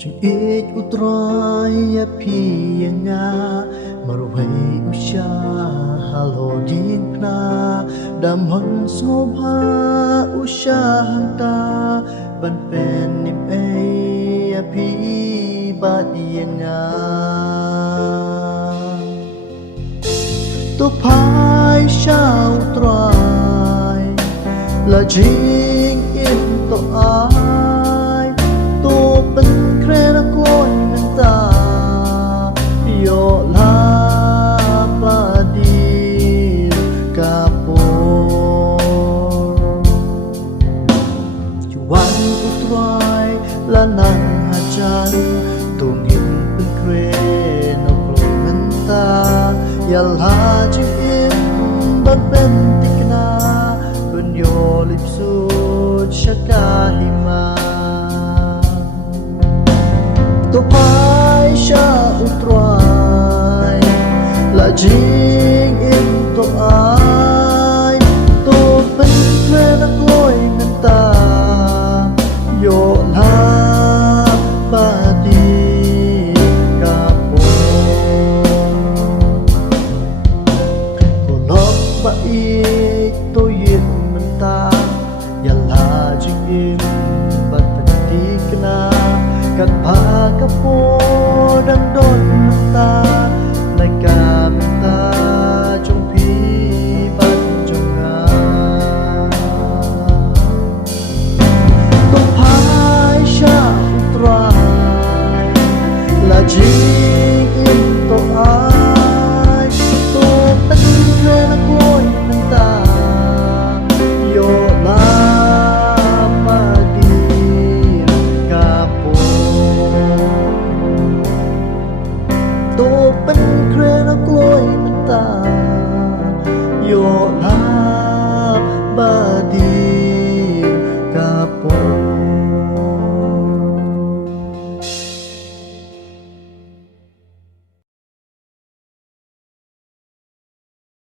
จึงอีกอุตรายยาพี่ยังงามาไว้อุชาฮัลโหลดิงพนาดำหนสงบหาอุชาหังตาบันเป็นนิมเอยาพี่บาดยังงาตัวพายชาวตรายและจิงอินตัวอายตัวเป็นแคร์กลอยนันตาโยลาปาดีกาโปอยู่วันอุตรายและนังหาจันตัวหินเป็นเครนกลอยนันตายาลาจึงอินบันเป็นติกนาบนโยลิบสุดชะกาหิมาตัวพายชาอุตรายและจิงอินตัวอายตัวเป็นเพลงนักลอยนันตาโยลาบาดีกาโปตัวลบบะอีตัวยินมันตายาลาจิงอินบัดเป็นตีกนากัดพากระโป